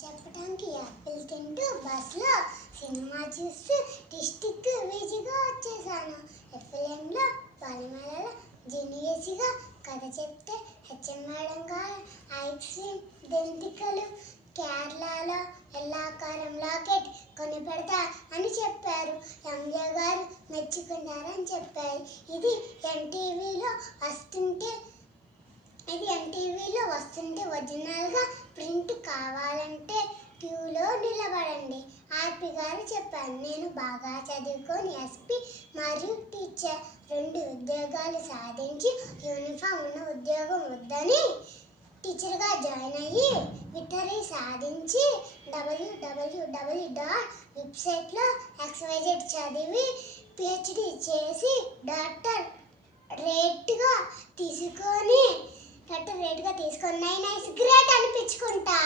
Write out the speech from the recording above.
చెప్పడానికి యాపిల్ తింటూ బస్సులో సినిమా చూస్తూ డిస్టిక్ విజిగా వచ్చేసాను. ఎఫ్ఎంలో పనిమేళలో జీనియస్గా కథ చెప్తే హెచ్ఎం మేడం గారు ఐస్ క్రీమ్ దెంతికలు కేరళలో ఎల్లాకారం లాకెట్ కొని పెడతా అని చెప్పారు. ఎంజే గారు మెచ్చుకున్నారని చెప్పారు. ఇది ఎన్టీవీలో వస్తుంటే ఒరిజినల్గా ప్రింట్ కావాలంటే క్యూలో నిలబడండి. ఆర్పి గారు చెప్పారు. నేను బాగా చదువుకొని ఎస్పీ మరియు టీచర్ 2 ఉద్యోగాలు సాధించి యూనిఫామ్ ఉన్న ఉద్యోగం వద్దని టీచర్గా జాయిన్ అయ్యి విక్టరీ సాధించి www.websiteలో XYZ చదివి PhD చేసి డాక్టర్ రేట్గా తీసుకొని నైస్ గ్రేట్ అనిపించుకుంటా.